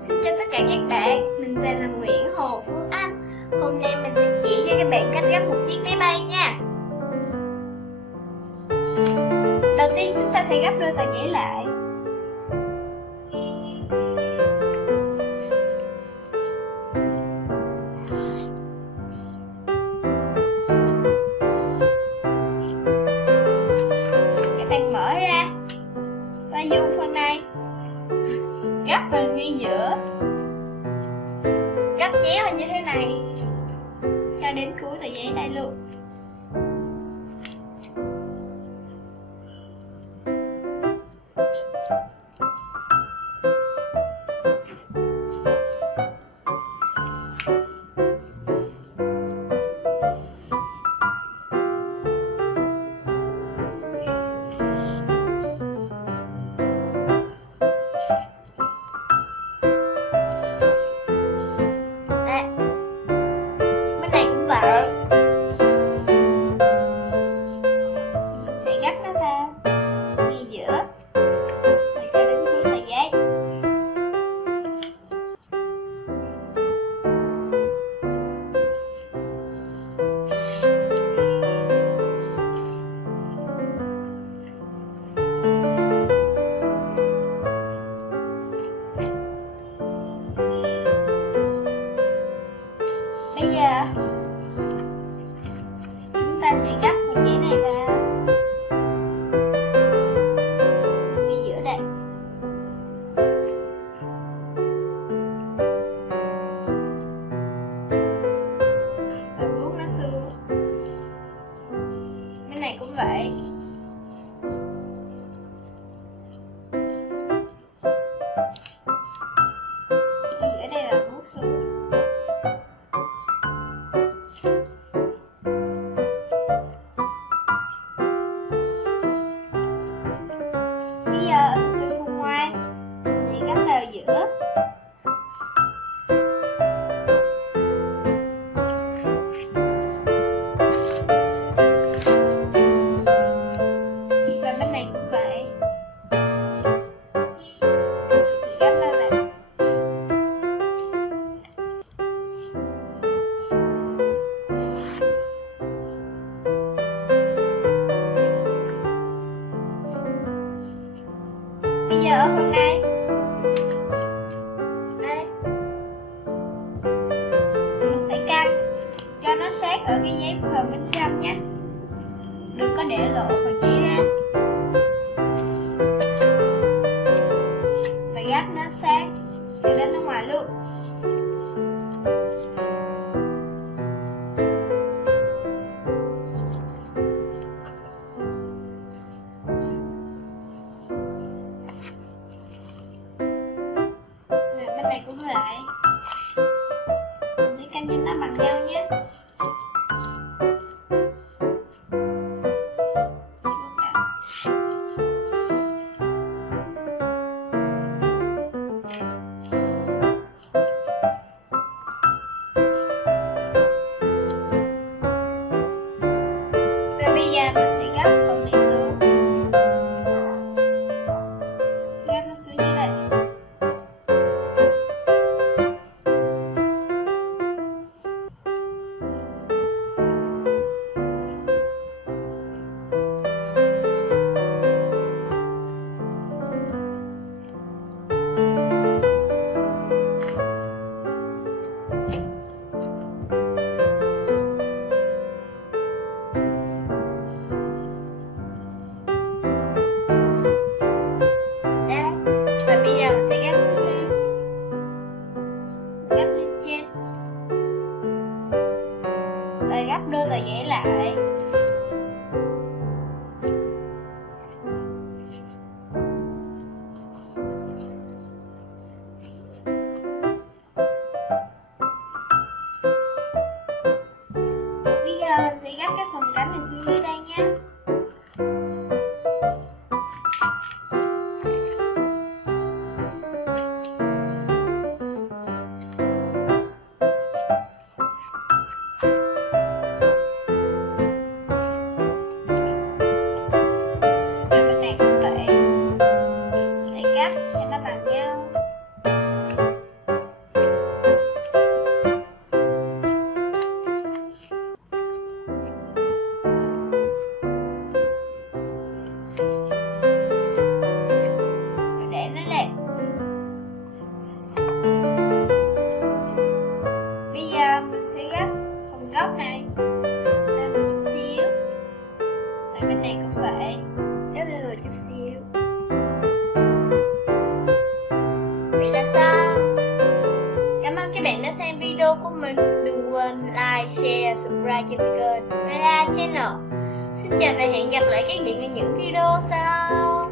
Xin chào tất cả các bạn, mình tên là Nguyễn Hồ Phương Anh. Hôm nay mình sẽ chỉ cho các bạn cách gấp một chiếc máy bay nha. Đầu tiên chúng ta sẽ gấp đôi tờ giấy lại. Các bạn mở ra và dùng phần này gấp vào ngay giữa, gấp chéo như thế này cho đến cuối tờ giấy này luôn. Sẽ gấp nó ra ngay giữa và cho đến cuối tờ giấy. Bây giờ chúng ta sẽ gấp phần giấy này vào ngay giữa đây. Và vuốt nó xuống. Bên này cũng vậy. Ngay giữa đây và vuốt xuống. Bây giờ từ phần ngoài sẽ gấp vào giữa. Và bên này cũng vậy. Gấp nó vào. Bây giờ ở phần này đây, mình sẽ cắt cho nó sát ở cái giấy phần bên trong nhé, đừng có để lộ phần giấy ra, và gấp nó sát cho đến nó ngoài luôn. Bên này cũng vậy. Mình sẽ canh cho nó bằng nhau nhé. Rồi bây giờ mình sẽ gấp phần này xuống. Gấp nó xuống như đây. Và bây giờ mình sẽ gấp nó lên, gấp lên trên và gấp đôi tờ giấy lại. Bây giờ mình sẽ gấp cái phần cánh này xuống dưới đây nhé. Và bên này cũng vậy. Sẽ gấp cho nó bằng nhau. Và bên này cũng vậy. Đéo lên rồi chút xíu. Vậy là sao? Cảm ơn các bạn đã xem video của mình. Đừng quên like, share, subscribe trên kênh VA Channel. Xin chào và hẹn gặp lại các bạn ở những video sau.